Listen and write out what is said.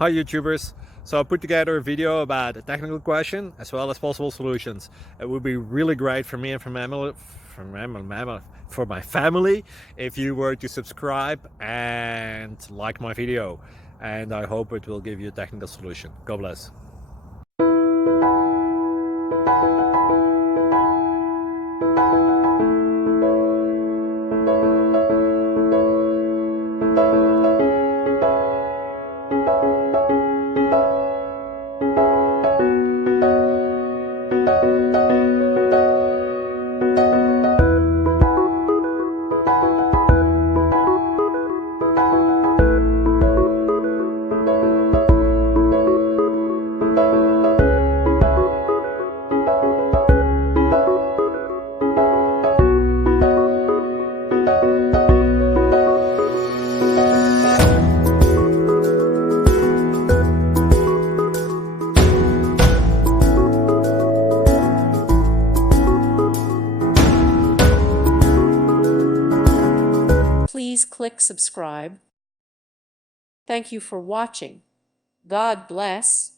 Hi YouTubers! So I put together a video about a technical question as well as possible solutions. It would be really great for me and for my family if you were to subscribe and like my video, and I hope it will give you a technical solution. God bless. Please click subscribe. Thank you for watching. God bless.